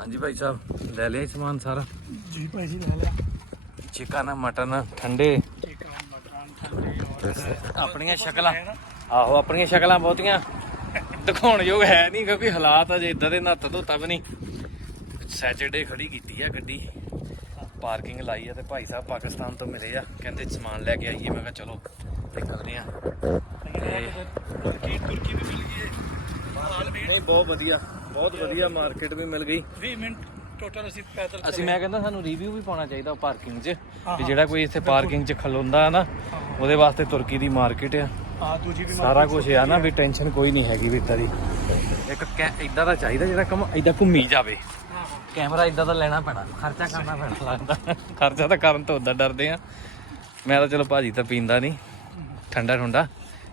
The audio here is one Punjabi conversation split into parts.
ਹਾਂਜੀ ਭਾਈ ਸਾਹਿਬ ਲੈ ਲਿਆ ਜੀ ਸਮਾਨ ਸਾਰਾ? ਜੀ ਭਾਈ ਜੀ ਲੈ ਲਿਆ। ਚਿਕਨ ਮਟਨ ਠੰਡੇ। ਚਿਕਨ ਮਟਨ ਠੰਡੇ। ਔਰ ਆਪਣੀਆਂ ਸ਼ਕਲਾਂ। ਆਹੋ ਆਪਣੀਆਂ ਸ਼ਕਲਾਂ ਬਹੁਤੀਆਂ। ਦਿਖਾਉਣ ਯੋਗ ਹੈ ਨਹੀਂ ਕਿਉਂਕਿ ਹਾਲਾਤ ਅਜੇ ਇਦਾਂ ਦੇ ਨੱਤ ਧੋਤਾ ਵੀ ਨਹੀਂ। ਸੈਚਰਡੇ ਖੜੀ ਕੀਤੀ ਆ ਗੱਡੀ। ਪਾਰਕਿੰਗ ਲਾਈ ਆ ਤੇ ਭਾਈ ਸਾਹਿਬ ਪਾਕਿਸਤਾਨ ਤੋਂ ਮਿਲੇ ਆ। ਕਹਿੰਦੇ ਸਮਾਨ ਲੈ ਕੇ ਆਈਏ। ਮੈਂ ਕਿਹਾ ਚਲੋ ਨਿਕਲਦੇ ਆ। ਤੁਰਕੀ ਵੀ ਮਿਲ ਗਈ ਹੈ ਨਹੀਂ ਬਹੁਤ ਵਧੀਆ। ਬਹੁਤ ਵਧੀਆ ਮਾਰਕੀਟ ਵੀ ਮਿਲ ਗਈ। 20 ਮਿੰਟ ਟੋਟਲ ਅਸੀਂ ਪੈਦਲ ਅਸੀਂ ਮੈਂ ਕਹਿੰਦਾ ਸਾਨੂੰ ਰਿਵਿਊ ਵੀ ਪਾਉਣਾ ਚਾਹੀਦਾ ਪਾਰਕਿੰਗ 'ਚ ਹਾਂ। ਜਿਹੜਾ ਕੋਈ ਇੱਥੇ ਪਾਰਕਿੰਗ 'ਚ ਖਲੋਂਦਾ ਹੈ ਨਾ ਉਹਦੇ ਵਾਸਤੇ ਤੁਰਕੀ ਦੀ ਮਾਰਕੀਟ ਆ। ਆ ਦੂਜੀ ਵੀ ਸਾਰਾ ਕੁਝ ਆ ਨਾ ਵੀ ਟੈਨਸ਼ਨ ਕੋਈ ਨਹੀਂ ਹੈਗੀ ਵੀ ਇੱਦਾਂ ਦੀ। ਇੱਕ ਇਦਾਂ ਦਾ ਚਾਹੀਦਾ ਜਿਹੜਾ ਕੰਮ ਇਦਾਂ ਘੁੰਮੀ ਜਾਵੇ। ਕੈਮਰਾ ਇਦਾਂ ਦਾ ਲੈਣਾ ਪੈਣਾ ਖਰਚਾ ਕਰਨਾ ਪੈਣਾ ਲੱਗਦਾ। ਖਰਚਾ ਤਾਂ ਕਰਨ ਤੋਂ ਉਦਾਂ ਡਰਦੇ ਆ। ਮੈਂ ਤਾਂ ਚਲੋ ਭਾਜੀ ਤਾਂ ਪੀਂਦਾ ਨਹੀਂ ਠੰਡਾ ਠੰਡਾ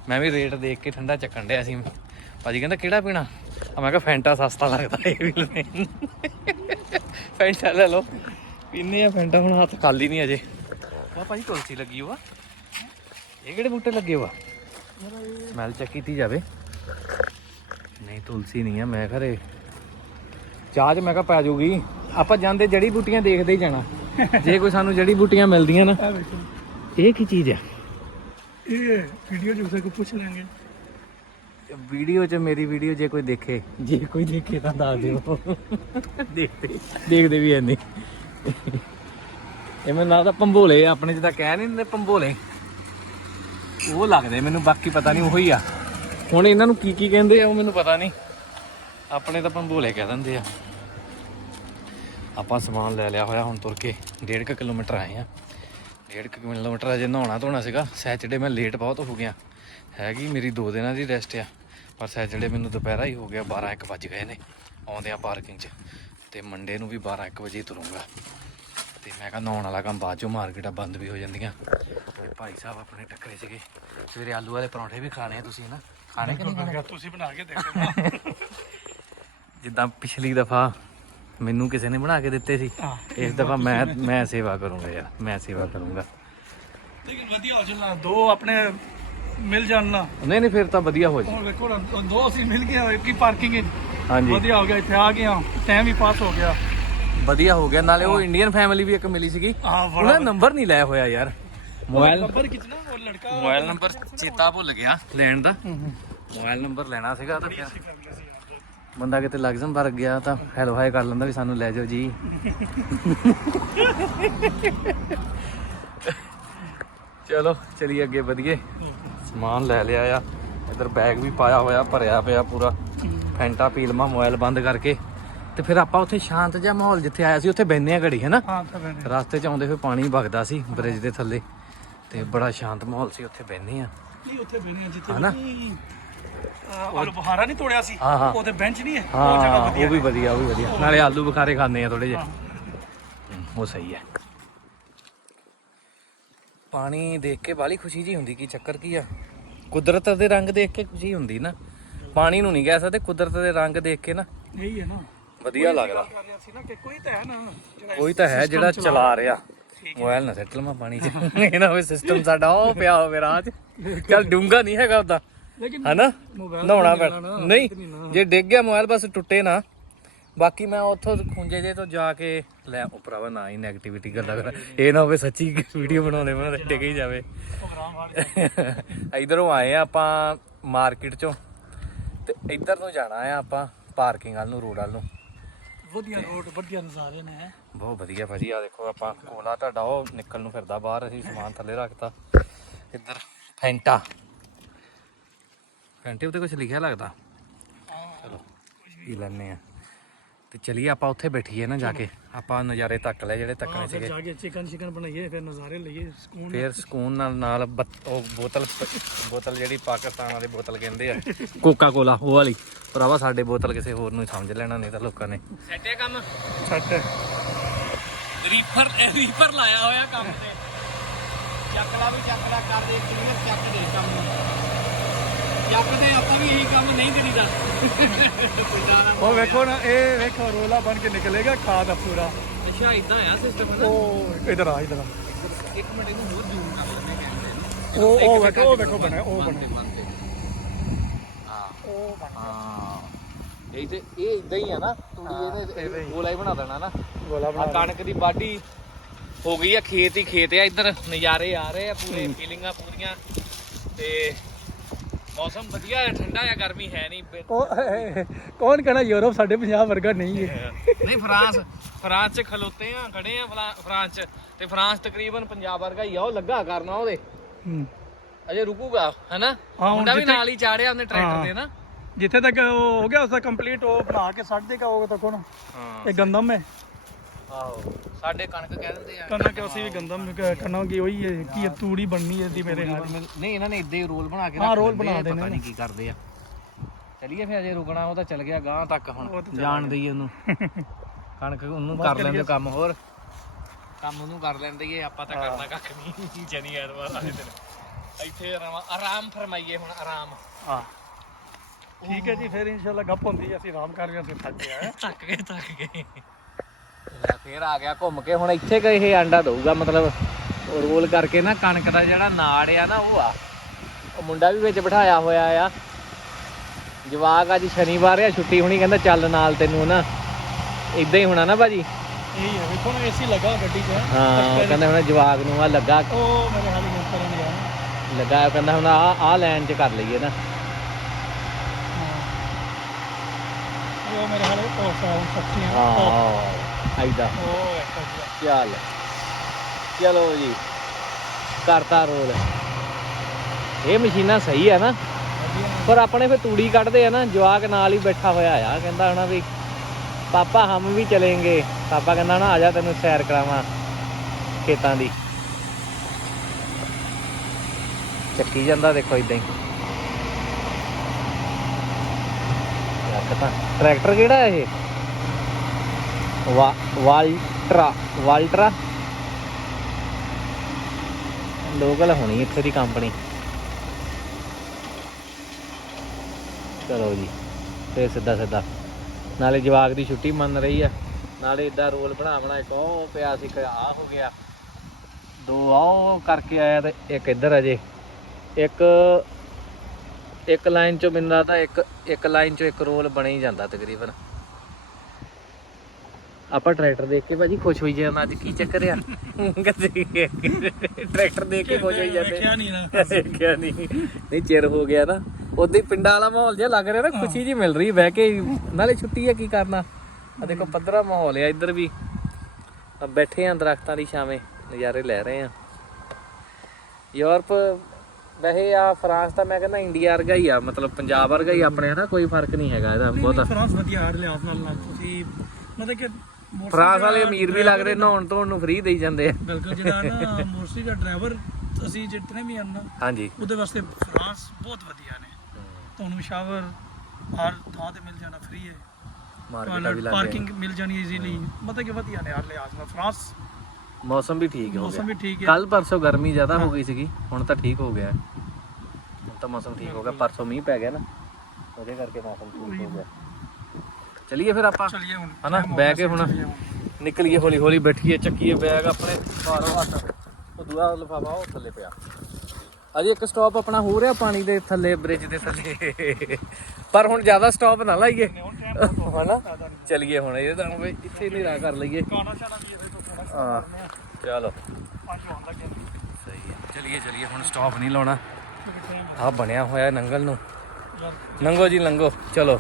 ਮੈਂ ਵੀ ਰੇਟ ਦੇਖ ਕੇ ਠੰਡਾ ਚੱਕਣ ਡਿਆ ਸੀ। ਭਾਜੀ ਕਹਿੰਦਾ ਕਿਹੜਾ ਪੀਣਾ? ਆ ਮੈਂ ਕਿਹਾ ਫੈਂਟਾ ਸਸਤਾ ਲੱਗਦਾ ਇਹ ਵੀ ਲੈ ਫੈਂਟਾ ਲੈ ਲਓ। ਪੀਨੇ ਆ ਫੈਂਟਾ ਹੁਣ ਹੱਥ ਖਾਲੀ ਨਹੀਂ ਅਜੇ। ਆ ਭਾਜੀ ਤੁਲਸੀ ਲੱਗੀ ਹੋਆ। ਇਹ ਕਿਹੜੇ ਬੂਟੇ ਲੱਗੇ ਹੋਆ? ਸਮੈਲ ਚੈੱਕ ਕੀਤੀ ਜਾਵੇ। ਨਹੀਂ ਤੁਲਸੀ ਨਹੀਂ ਆ ਮੈਂ ਘਰੇ ਚਾਹ ਮੈਂ ਕਿਹਾ ਪੈ ਜਾਊਗੀ ਆਪਾਂ ਜਾਂਦੇ ਜੜੀ ਬੂਟੀਆਂ ਦੇਖਦੇ ਹੀ ਜਾਣਾ। ਜੇ ਕੋਈ ਸਾਨੂੰ ਜੜੀ ਬੂਟੀਆਂ ਮਿਲਦੀਆਂ ਨਾ। ਇਹ ਕੀ ਚੀਜ਼ ਆ? ਇਹ ਵੀਡੀਓ ਜੋ ਉਸੇ ਕੋ ਪੁੱਛ ਲੈਂਗੇ ਵੀਡੀਓ 'ਚ ਮੇਰੀ ਵੀਡੀਓ ਜੇ ਕੋਈ ਦੇਖੇ। ਜੇ ਕੋਈ ਦੇਖੇ ਤਾਂ ਦੱਸ ਦਿਓ। ਦੇਖਦੇ। ਦੇਖਦੇ ਵੀ ਐਨੇ ਇਹ ਮੈਨੂੰ ਲੱਗਦਾ ਪੰਬੋਲੇ ਆਪਣੇ ਜਿੱਦਾਂ ਕਹਿ ਨਹੀਂ ਦਿੰਦੇ ਪੰਬੋਲੇ ਉਹ ਲੱਗਦੇ ਮੈਨੂੰ ਬਾਕੀ ਪਤਾ ਨਹੀਂ ਉਹੀ ਆ। ਹੁਣ ਇਹਨਾਂ ਨੂੰ ਕੀ ਕੀ ਕਹਿੰਦੇ ਆ ਉਹ ਮੈਨੂੰ ਪਤਾ ਨਹੀਂ। ਆਪਣੇ ਤਾਂ ਪੰਬੋਲੇ ਕਹਿ ਦਿੰਦੇ ਆ। ਆਪਾਂ ਸਮਾਨ ਲੈ ਲਿਆ ਹੋਇਆ ਹੁਣ ਤੁਰ ਕੇ 1.5 ਕਿਲੋਮੀਟਰ ਆਏ ਆ। 1.5 ਕਿਲੋਮੀਟਰ ਅਜੇ ਨਹਾਉਣਾ ਧੋਣਾ ਸੀਗਾ ਸੈਚਰਡੇ ਮੈਂ ਲੇਟ ਬਹੁਤ ਹੋ ਗਿਆ। ਹੈਗੀ ਮੇਰੀ 2 ਦਿਨਾਂ ਦੀ ਰੈਸਟ ਆ। ਪਰ ਸੈਚਰਡੇ ਮੈਨੂੰ ਦੁਪਹਿਰਾ ਹੀ ਹੋ ਗਿਆ 12 1 ਵੱਜ ਗਏ ਨੇ ਆਉਂਦੇ ਆ ਪਾਰਕਿੰਗ 'ਚ। ਤੇ ਮੰਡੇ ਨੂੰ ਵੀ 12 1 ਵਜੇ ਤੁਰੂੰਗਾ। ਤੇ ਮੈਂ ਕਿਹਾ ਨਹਾਉਣ ਵਾਲਾ ਕੰਮ ਬਾਅਦ ਚੋਂ ਮਾਰਕੀਟਾਂ ਬੰਦ ਵੀ ਹੋ ਜਾਂਦੀਆਂ। ਤੇ ਭਾਈ ਸਾਹਿਬ ਆਪਣੇ ਟੱਕਰੇ ਸੀਗੇ। ਸਵੇਰੇ ਆਲੂ ਵਾਲੇ ਪਰੌਂਠੇ ਵੀ ਖਾਣੇ ਆ ਤੁਸੀਂ ਨਾ ਖਾਣੇ ਕਿ ਨਹੀਂ ਖਾਣੇ? ਤੁਸੀਂ ਬਣਾ ਕੇ ਦੇਖੋ ਜਿੱਦਾਂ ਪਿਛਲੀ ਦਫਾ ਮੈਨੂੰ ਕਿਸੇ ਨੇ ਬਣਾ ਕੇ ਦਿੱਤੇ ਸੀ। ਇਸ ਦਫਾ ਮੈਂ ਮੈਂ ਸੇਵਾ ਕਰੂੰਗਾ ਯਾਰ ਮੈਂ ਸੇਵਾ ਕਰੂੰਗਾ। ਲੇਕਿਨ ਵਧੀਆ ਹੋ ਜਾਣਾ ਦੋ ਆਪਣੇ ਮਿਲ ਜਾਣਾ ਨਹੀਂ ਨਹੀਂ ਫਿਰ ਤਾਂ ਵਧੀਆ ਹੋ ਜਾ। ਹੁਣ ਵੇਖੋ ਨਾ, ਦੋ ਅਸੀਂ ਮਿਲ ਗਏ ਇੱਕ ਹੀ ਪਾਰਕਿੰਗ ਹਾਂਜੀ। ਵਧੀਆ ਹੋ ਗਿਆ ਇੱਥੇ ਆ ਗਿਆ ਟਾਈਮ ਵੀ ਪਾਸ ਹੋ ਗਿਆ। ਵਧੀਆ ਹੋ ਗਿਆ ਨਾਲੇ ਉਹ ਇੰਡੀਅਨ ਫੈਮਿਲੀ ਵੀ ਇੱਕ ਮਿਲੀ ਸੀਗੀ। ਹਾਂ ਉਹਦਾ ਨੰਬਰ ਨਹੀਂ ਲੈ ਹੋਇਆ ਯਾਰ। ਮੋਬਾਈਲ ਨੰਬਰ ਕਿਤਨਾ ਉਹ ਲੜਕਾ ਮੋਬਾਈਲ ਨੰਬਰ ਚੇਤਾ ਭੁੱਲ ਗਿਆ ਲੈਣ ਦਾ। ਮੋਬਾਈਲ ਨੰਬਰ ਲੈਣਾ ਸੀਗਾ ਤਾਂ ਫਿਰ ਬੰਦਾ ਕਿਤੇ ਲਗਜ਼ਮਬਰਗ ਗਿਆ ਤਾਂ ਹੈਲੋ ਹਾਈ ਕਰ ਲੈਂਦਾ ਵੀ ਸਾਨੂੰ ਲੈ ਜਾਓ ਜੀ। ਚਲੋ ਚਲੀਏ ਅੱਗੇ ਵਧੀਏ। ਸਮਾਨ ਲੈ ਲਿਆ ਆ। ਇਧਰ ਬੈਗ ਵੀ ਪਾਇਆ ਹੋਇਆ ਭਰਿਆ ਪਿਆ ਪੂਰਾ। ਫੈਂਟਾ ਪੀਲਮਾ ਮੋਬਾਈਲ ਬੰਦ ਕਰਕੇ। ਤੇ ਫਿਰ ਆਪਾਂ ਉੱਥੇ ਸ਼ਾਂਤ ਜਿਹਾ ਮਾਹੌਲ ਜਿੱਥੇ ਆਇਆ ਸੀ ਉੱਥੇ ਬੈੰਨੇ ਆ ਘੜੀ ਹਾਂ ਬੈਠੇ ਰਸਤੇ 'ਚ ਆਉਂਦੇ ਹੋਏ ਪਾਣੀ ਵਗਦਾ ਸੀ ਬ੍ਰਿਜ ਦੇ ਥੱਲੇ। ਤੇ ਬੜਾ ਸ਼ਾਂਤ ਮਾਹੌਲ ਸੀ ਉੱਥੇ ਬੈੰਨੇ ਆ। ਨਹੀਂ ਉੱਥੇ ਬੈਠੇ ਆ ਜਿੱਥੇ ਹਨਾ? ਆਲੂ ਬੁਖਾਰਾ ਨਹੀਂ ਤੋੜਿਆ ਸੀ? ਹਾਂ, ਹਾਂ। ਉਹਦੇ ਬੈਂਚ ਨਹੀਂ ਹੈ? ਉਹ ਜਗ੍ਹਾ ਵਧੀਆ ਉਹ ਵੀ ਵਧੀਆ ਉਹ ਵੀ ਵਧੀਆ। ਨਾਲੇ ਆਲੂ ਬੁਖਾਰੇ ਖਾਂਦੇ ਆ ਥੋੜੇ ਜਿਹੇ। ਉਹ ਸਹੀ ਹੈ। ਪਾਣੀ ਦੇਖ ਕੇ ਬਾਲੀ ਖੁਸ਼ੀ ਜੀ ਹੁੰਦੀ ਕੀ ਚੱਕਰ ਕੀ ਆ? ਕੁਦਰਤ ਦੇ ਰੰਗ ਦੇਖ ਕੇ ਖੁਸ਼ੀ ਹੁੰਦੀ ਨਾ। ਪਾਣੀ ਨੂੰ ਨਹੀਂ ਕਹਿ ਸਕਦੇ ਕੁਦਰਤ ਦੇ ਰੰਗ ਦੇਖ ਕੇ ਨਾ। ਇਹੀ ਹੈ ਨਾ। ਵਧੀਆ ਲੱਗਦਾ। ਕੋਈ ਤਾਂ ਹੈ ਨਾ ਜਿਹੜਾ ਕੋਈ ਤਾਂ ਹੈ ਜਿਹੜਾ ਚਲਾ ਰਿਹਾ। ਮੋਬਾਈਲ ਨਾ ਸੈਟਲ ਮੈਂ ਪਾਣੀ 'ਚ। ਇਹ ਨਾ ਹੋਵੇ ਸਿਸਟਮ ਸਾਡਾ ਉਹ ਪਿਆ ਹੋਵੇ ਰਾਹ 'ਚ। ਚੱਲ ਡੂੰਗਾ ਨਹੀਂ ਹੈਗਾ ਉਹਦਾ। ਹਨਾ? ਨਹਾਉਣਾ ਪੈਣਾ। ਨਹੀਂ। ਜੇ ਡਿੱਗ ਗਿਆ ਮੋਬਾਈਲ ਬਸ ਟੁੱਟੇ ਨਾ। ਬਾਕੀ ਮੈਂ ਉੱਥੋਂ ਖੁੰਝੇ ਜੇ ਤੋਂ ਜਾ ਕੇ ਲੈ ਉਹ ਭਰਾਵਾ ਨਾ ਹੀ 네ਗੇਟਿਵਿਟੀ ਗੱਲਾਂ ਕਰ। ਇਹ ਨਾ ਹੋਵੇ ਸੱਚੀ ਵੀਡੀਓ ਬਣਾਉਂਦੇ ਬਣਾਉਂਦੇ ਡਿੱਗ ਹੀ ਜਾਵੇ। ਇਧਰੋਂ ਆਏ ਆ ਆਪਾਂ ਮਾਰਕੀਟ ਚੋਂ ਤੇ ਇੱਧਰ ਨੂੰ ਜਾਣਾ ਆ ਆਪਾਂ ਪਾਰਕਿੰਗ ਵੱਲ ਨੂੰ ਰੋਡ ਵੱਲ ਨੂੰ। ਵਧੀਆ ਰੋਡ ਵਧੀਆ ਨਜ਼ਾਰੇ ਨੇ। ਬਹੁਤ ਵਧੀਆ ਭਾਜੀ ਆ ਦੇਖੋ ਆਪਾਂ ਕੋਲਾ ਤੁਹਾਡਾ ਉਹ ਨਿਕਲ ਨੂੰ ਫਿਰਦਾ ਬਾਹਰ ਅਸੀਂ ਸਮਾਨ ਥੱਲੇ ਰੱਖਤਾ। ਇੱਧਰ ਫੈਂਟਾ। ਫੈਂਟੇ ਉੱਤੇ ਕੁਝ ਲਿਖਿਆ ਲੱਗਦਾ? ਚਲੋ ਪੀ ਲੈਣੇ ਆ? ਤੇ ਚਲੀਏ ਆਪਾਂ ਉੱਥੇ ਬੈਠੀਏ ਨਾ ਜਾ ਕੇ। ਆਪਾਂ ਨਜ਼ਾਰੇ ਤੱਕ ਲੈ ਜਿਹੜੇ ਤੱਕਣੇ ਫਿਰ ਸੀਗੇ। ਜਾ ਕੇ ਚਿਕਨ ਚਿਕਨ ਬਣਾਈਏ ਫਿਰ ਨਜ਼ਾਰੇ ਲਈਏ ਸਕੂਨ ਫੇਰ ਸਕੂਨ ਨਾਲ ਨਾਲ ਬੱਤ- ਉਹ ਬੋਤਲ ਬੋਤਲ ਜਿਹੜੀ ਪਾਕਿਸਤਾਨ ਵਾਲੀ ਬੋਤਲ ਕਹਿੰਦੇ ਆ। ਕੋਕਾ ਕੋਲਾ ਉਹ ਵਾਲੀ। ਭਰਾਵਾ ਸਾਡੇ ਬੋਤਲ ਕਿਸੇ ਹੋਰ ਨੂੰ ਹੀ ਸਮਝ ਲੈਣਾ ਨਹੀਂ ਤਾਂ ਲੋਕਾਂ ਨੇ। ਸੈਟੇ ਕੰਮ ਛੱਟ ਰੀਫਰ ਰੀਫਰ ਲਾਇਆ ਹੋਇਆ ਕੰਮ ਤੇ। ਚੱਕਲਾ ਵੀ ਚੱਕਲਾ ਕਰਦੇ ਕਲੀਅਰ ਚੱਕ ਦੇ ਕੰਮ ਨੂੰ। ਚੱਕਦੇ ਆਪਾਂ ਵੀ ਇਹੀ ਕੰਮ ਨਹੀਂ ਕਰੀਦਾ। ਉਹ ਵੇਖੋ ਨਾ ਇਹ ਵੇਖੋ ਰੋਲਾ ਬਣ ਕੇ ਨਿਕਲੇਗਾ ਖਾ ਦਾ ਪੂਰਾ। ਅੱਛਾ ਇਦਾਂ ਆ ਸਿਸਟਮ ਹੈ ਉਹ ਇਧਰ ਆ ਇਧਰ ਆ। ਇੱਕ ਮਿੰਟ ਇਹਨੂੰ ਹੋਰ ਜ਼ੂਮ ਕਰ ਲੈਂਦੇ ਕੈਮਰੇ ਉਹ ਉਹ ਵੇਖੋ ਉਹ ਵੇਖੋ ਬਣਿਆ ਉਹ ਬਣਿਆ। ਹਾਂ। ਉਹ ਬਣਿਆ। ਇਹ ਤੇ ਇਹ ਇਦਾਂ ਹੀ ਆ ਨਾ ਤੂੜੀ ਇਹਨੇ। ਗੋਲਾ ਹੀ ਬਣਾ ਦੇਣਾ ਨਾ। ਗੋਲਾ ਆ ਬਣਾ ਕਣਕ ਦੀ ਵਾਢੀ ਹੋ ਗਈ ਆ ਖੇਤ ਹੀ ਖੇਤ ਆ ਇੱਧਰ ਨਜ਼ਾਰੇ ਆ ਰਹੇ ਆ ਪੂਰੇ। ਫੀਲਿੰਗਾਂ ਪੂਰੀਆਂ। ਤੇ ਮੌਸਮ ਵਧੀਆ ਹੈ ਠੰਡਾ ਆ ਗਰਮੀ ਹੈ ਨਹੀਂ ਕੌਣ ਕਹਣਾ ਯੂਰਪ ਸਾਡੇ ਪੰਜਾਬ ਵਰਗਾ ਨਹੀਂ ਹੈ। ਨਹੀਂ ਫਰਾਂਸ ਫਰਾਂਸ 'ਚ ਖਲੋਤੇ ਆ ਖੜੇ ਆ ਫਲਾ- ਫਰਾਂਸ 'ਚ। ਤੇ ਫਰਾਂਸ ਤਕਰੀਬਨ ਪੰਜਾਬ ਵਰਗਾ ਹੀ ਆ ਉਹ ਲੱਗਾ ਕਰਨਾ ਉਹਦੇ। ਹੂੰ। ਅਜੇ ਰੁਕੂਗਾ ਹੈਨਾ? ਹਾਂ, ਹੁਣ ਮੁੰਡਾ ਵੀ ਜਿੱਥੇ- ਨਾਲ ਹੀ ਚਾੜਿਆ ਉਹਨੇ ਟਰੈਕਟਰ ਹਾਂ। ਦੇ ਨਾ ਜਿੱਥੇ ਤੱਕ ਉਹ ਹੋ ਗਿਆ ਉਸ ਦਾ ਕੰਪਲੀਟ ਉਹ ਬਣਾ ਕੇ ਛੱਡ ਦੇਗਾ ਉਹ ਤੱਕ ਹੁਣ। ਹਾਂ ਇਹ ਗੰਦਮ ਹੈ। ਆਹੋ। ਸਾਡੇ ਕਣਕ ਕਹਿ ਦਿੰਦੇ ਆ। ਕਣਕ ਅਸੀਂ ਵੀ ਗੰਦਮ ਕਣਾਂਗੇ ਉਹੀ ਹੈ ਕੀ ਤੂੜੀ ਬਣਨੀ ਹੈ ਦੀ ਮੇਰੇ ਨਾਲ। ਨਹੀਂ ਇਹਨਾਂ ਨੇ ਇਦਾਂ ਹੀ ਰੋਲ ਬਣਾ ਕੇ ਹਾਂ, ਰੋਲ ਬਣਾ ਆ, ਦੇਣੇ ਪਤਾ। ਨਹੀਂ ਕੀ ਕਰਦੇ ਆ। ਚਲਿਏ ਫਿਰ ਅਜੇ ਰੁਕਣਾ ਉਹ ਤਾਂ ਚਲ ਗਿਆ ਗਾਂ ਤੱਕ ਹੁਣ। ਜਾਣ ਦਈਏ ਉਹਨੂੰ। ਕਣਕ ਉਹਨੂੰ ਕਰ। ਲੈਂਦੇ ਕੰਮ ਹੋਰ। ਕੰਮ ਉਹਨੂੰ ਕਰ ਲੈਂਦੇ ਆਪਾਂ ਤਾਂ। ਕਰਨਾ ਕੱਖ ਨਹੀਂ ਜਨੀ ਐਤਵਾਰ ਵਾਲੇ ਦਿਨ। ਇੱਥੇ ਆਰਾਮ ਫਰਮਾਈਏ ਹੁਣ ਆਰਾਮ। ਹਾਂ। ਠੀਕ ਹੈ ਜੀ ਫਿਰ ਇਨਸ਼ਾਅੱਲਾ ਗੱਪ ਹੁੰਦੀ ਅਸੀਂ ਆਰਾਮ ਕਰ ਹਾਂ ਅਸੀਂ ਥੱਕ ਗਏ। ਥੱਕ ਗਏ ਥੱਕ ਗਏ। ਫੇਰ ਆ ਗਿਆ ਘੁੰਮ ਕੇ। ਹੁਣ ਇੱਥੇ ਕਿ ਇਹ ਅੰਡਾ ਦਊਗਾ ਮਤਲਬ ਰੋਲ ਕਰਕੇ ਨਾ ਕਣਕ ਦਾ ਜਿਹੜਾ ਨਾੜ ਆ ਨਾ ਉਹ ਆ। ਉਹ ਮੁੰਡਾ ਵੀ ਵਿੱਚ ਬਿਠਾਇਆ ਹੋਇਆ ਆ। ਜਵਾਕ ਅੱਜ ਸ਼ਨੀਵਾਰ ਆ ਛੁੱਟੀ ਹੋਣੀ ਕਹਿੰਦਾ ਚੱਲ ਨਾਲ ਤੈਨੂੰ ਨਾ। ਇਦਾਂ ਹੀ ਹੋਣਾ ਨਾ ਭਾਜੀ? ਇਹੀ ਹੈ ਵੇਖੋ ਨਾ ਏਸੀ ਲੱਗਾ ਗੱਡੀ 'ਚ। ਹਾਂ ਉਹ ਕਹਿੰਦਾ ਹੁਣ ਜਵਾਕ ਨੂੰ ਆ ਲੱਗਾ। ਉਹ ਮੇਰੇ ਹਾਲ ਹੀ ਕਰਨ ਗਿਆ ਲੱਗਾ ਉਹ ਕਹਿੰਦਾ ਹੁਣ ਆ ਆ ਲਾਈਨ 'ਚ ਕਰ ਲਈਏ ਨਾ। ਉਹ ਮੇਰੇ ਹਾਲ ਉਹ ਸਾਉਂ ਸੱਚੀਆਂ ਹਾਂ ਐਦਾਂ ਚੱਲ। ਚਲੋ ਜੀ ਕਰਤਾ ਰੋਲ। ਇਹ ਮਸ਼ੀਨਾਂ ਸਹੀ ਆ ਨਾ। ਪਰ ਆਪਣੇ ਫੇ ਤੂੜੀ ਕੱਢਦੇ ਆ ਨਾ ਜਵਾਕ ਨਾਲ ਹੀ ਬੈਠਾ ਹੋਇਆ ਆ। ਕਹਿੰਦਾ ਹਣਾ ਵੀ ਪਾਪਾ ਹਮ ਵੀ ਚਲेंगे ਪਾਪਾ ਕਹਿੰਦਾ ਨਾ ਆ ਜਾ ਤੈਨੂੰ ਸੈਰ ਕਰਾਵਾਂ ਖੇਤਾਂ ਦੀ। ਚੱਕੀ ਜਾਂਦਾ ਦੇਖੋ ਇਦਾਂ ਹੀ। ਰੱਖਤਾ। ਟਰੈਕਟਰ ਕਿਹੜਾ ਇਹ? ਵਾਲਟਰਾ ਵਾਲਟਰਾ ਲੋਕਲ ਹੋਣੀ ਇੱਥੇ ਦੀ ਕੰਪਨੀ ਚਲੋ ਜੀ ਫੇਰ ਸਿੱਧਾ ਸਿੱਧਾ। ਨਾਲੇ ਜਵਾਕ ਦੀ ਛੁੱਟੀ ਮੰਨ ਰਹੀ ਆ। ਨਾਲੇ ਇਦਾਂ ਰੋਲ ਬਣਾ ਬਣਾ ਇੱਕ ਉਹ ਪਿਆ ਸੀ, ਇੱਕ ਆ ਹੋ ਗਿਆ। ਦੋ ਆਹ ਕਰਕੇ ਆਇਆ ਤੇ ਇੱਕ ਇੱਧਰ ਅਜੇ ਇੱਕ ਇੱਕ ਲਾਈਨ ਚੋਂ ਮੈਨੂੰ ਲੱਗਦਾ ਇੱਕ ਇੱਕ ਲਾਈਨ ਚੋਂ ਇੱਕ ਰੋਲ ਬਣ ਹੀ ਜਾਂਦਾ ਤਕਰੀਬਨ। ਆਪਾਂ ਟਰੈਕਟਰ ਦੇਖ ਕੇ ਭਾਜੀ ਖੁਸ਼ ਹੋਈ ਜਾਂਦੇ ਅੱਜ ਕੀ ਚੱਕਰ ਆ? ਟਰੈਕਟਰ ਦੇਖ ਕੇ ਖੁਸ਼ ਹੋਈ ਜਾਂਦੇ ਵੇਖਿਆ ਨਹੀਂ ਨਾ। ਦੇਖਿਆ ਨਹੀਂ। ਨਹੀਂ ਚਿਰ ਹੋ ਗਿਆ ਨਾ। ਉਦੋਂ ਹੀ ਪਿੰਡਾਂ ਵਾਲਾ ਮਾਹੌਲ ਜਿਹਾ ਲੱਗ ਰਿਹਾ ਨਾ ਖੁਸ਼ੀ ਜੀ ਮਿਲ ਰਹੀ ਬਹਿ ਕੇ ਨਾਲੇ ਛੁੱਟੀ ਆ ਕੀ ਕਰਨਾ? ਆ ਦੇਖੋ ਪੱਧਰਾ ਮਾਹੌਲ ਆ ਇੱਧਰ ਵੀ। ਆ ਬੈਠੇ ਆ ਦਰਖਤਾਂ ਦੀ ਛਾਵੇਂ ਨਜ਼ਾਰੇ ਲੈ ਰਹੇ ਆ। ਯੂਰਪ ਵੈਸੇ ਆ ਫਰਾਂਸ ਤਾਂ ਮੈਂ ਕਹਿੰਦਾ ਇੰਡੀਆ ਵਰਗਾ ਹੀ ਆ ਮਤਲਬ ਪੰਜਾਬ ਵਰਗਾ ਹੀ ਆਪਣੇ ਹਨਾ ਕੋਈ ਫ਼ਰਕ ਨਹੀਂ ਹੈਗਾ ਇਹਦਾ ਬਹੁਤਾ। ਫਰਾਂਸ ਵਧੀਆ ਹਰ ਲਿਆਸ ਨਾਲ ਨਾਲ ਤੁਸੀਂ ਮਤਲਬ ਕਿ ਫਰਾਂਸ ਵਾਲੇ ਅਮੀਰ ਵੀ ਲੱਗਦੇ ਨਹਾਉਣ ਧੋਣ ਨੂੰ ਫ੍ਰੀ ਦੇਈ ਜਾਂਦੇ ਆ। ਬਿਲਕੁਲ ਜਿਹੜਾ ਨਾ ਮੋਸਟਲੀ ਦਾ ਡਰਾਈਵਰ ਅਸੀਂ ਜਿਤਨੇ ਵੀ ਹਨ ਨਾ ਹਾਂਜੀ। ਉਹਦੇ ਵਾਸਤੇ ਫਰਾਂਸ ਬਹੁਤ ਵਧੀਆ ਨੇ। ਤੁਹਾਨੂੰ ਸ਼ਾਵਰ ਹਰ ਥਾਂ ਤੇ ਮਿਲ ਜਾਣਾ ਫ੍ਰੀ ਹੈ ਮਾਰਕੀਟਾਂ ਵੀ ਲੱਗ ਪਾਰਕਿੰਗ ਮਿਲ ਜਾਣੀ ਈਜ਼ੀਲੀ ਮਤਲਬ ਕਿ ਵਧੀਆ ਨੇ ਹਰ ਲਿਆਸ ਨਾਲ। ਫਰਾਂਸ ਮੌਸਮ ਵੀ ਠੀਕ ਹੋ ਗਿਆ। ਮੌਸਮ ਵੀ ਠੀਕ ਹੈ ਕੱਲ ਪਰਸੋਂ ਗਰਮੀ ਜ਼ਿਆਦਾ ਹੋ ਗਈ ਸੀਗੀ ਹੁਣ ਤਾਂ ਠੀਕ ਹੋ ਗਿਆ। ਹੁਣ ਤਾਂ ਮੌਸਮ ਠੀਕ ਹੋ ਗਿਆ। ਪਰਸੋਂ ਮੀਂਹ ਪੈ ਗਿਆ ਨਾ। ਉਹਦੇ ਕਰਕੇ ਮੌਸਮ ਠੀਕ ਹੋ ਗਿਆ। ਚਲਿਏ ਫਿਰ ਆਪਾਂ? ਚਲਿਏ ਹੁਣ। ਹਨਾ? ਗਿਆ, ਕੇ ਹੁਣ ਹੁਣ। ਨਿਕਲੀਏ ਹੌਲੀ ਹੌਲੀ ਬੈਠੀਏ ਚੱਕੀਏ ਬੈਗ ਆਪਣੇ ਬਾਹਰੋਂ ਹੱਥ ਉਹ ਦੂਆ ਲਫਾਫਾ ਉਹ ਥੱਲੇ ਪਿਆ। ਅਜੇ ਇੱਕ ਸਟਾਪ ਆਪਣਾ ਹੋ ਰਿਹਾ ਪਾਣੀ ਦੇ ਥੱਲੇ ਬ੍ਰਿਜ ਦੇ ਥੱਲੇ। ਪਰ ਹੁਣ ਜ਼ਿਆਦਾ ਸਟਾਪ ਨਾ ਲਾਈਏ। ਹੁਣ ਹਨਾ? ਚਲਿਏ ਹੁਣ ਇਹ ਤਾਂ ਵੀ ਇੱਥੇ ਨਹੀਂ ਰਾ ਕਰ ਲਈਏ। ਇਹਦੇ ਹਾਂ। ਚਲੋ। ਹੋਣ ਸਹੀ ਹੈ। ਚਲਿਏ ਚਲਿਏ ਹੁਣ ਸਟਾਪ ਨਹੀਂ ਲਾਉਣਾ। ਆ ਬਣਿਆ ਹੋਇਆ ਨੰਗਲ ਨੂੰ। ਲੰਗੋ ਜੀ ਲੰਗੋ ਚਲੋ।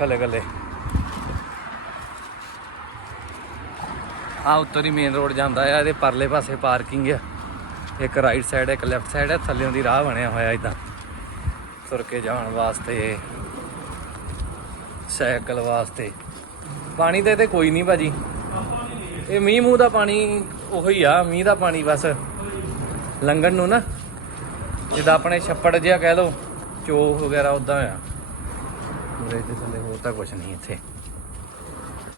ਗੱਲੇ ਗੱਲੇ ਆ ਉੱਤਰ ਹੀ ਮੇਨ ਰੋਡ ਜਾਂਦਾ ਆ, ਇਹਦੇ ਪਰਲੇ ਪਾਸੇ ਪਾਰਕਿੰਗ ਆ। ਇੱਕ ਰਾਈਟ ਸਾਈਡ ਇੱਕ ਲੈਫਟ ਸਾਈਡ ਹੈ ਥੱਲੇੋਂ ਦੀ ਰਾਹ ਬਣਿਆ ਹੋਇਆ ਇਦਾਂ। ਤੁਰ ਕੇ ਜਾਣ ਵਾਸਤੇ, ਸਾਈਕਲ ਵਾਸਤੇ। ਪਾਣੀ ਤੇ ਤੇ ਕੋਈ ਨਹੀਂ ਭਾਜੀ। ਇਹ ਮੀਂਹ ਮੂੰਹ ਦਾ ਪਾਣੀ ਉਹੀ ਆ, ਮੀਂਹ ਦਾ ਪਾਣੀ ਬਸ। ਲੰਘਣ ਨੂੰ ਨਾ, ਜਿੱਦਾਂ ਆਪਣੇ ਛੱਪੜ ਜਿਹਾ ਕਹਿ ਲਓ, ਚੋ ਵਗੈਰਾ ਉਦਾਂ ਆ। ਉਰੇ ਤੇ ਹੋਰ ਤਾਂ ਕੁਝ ਨਹੀਂ ਇੱਥੇ।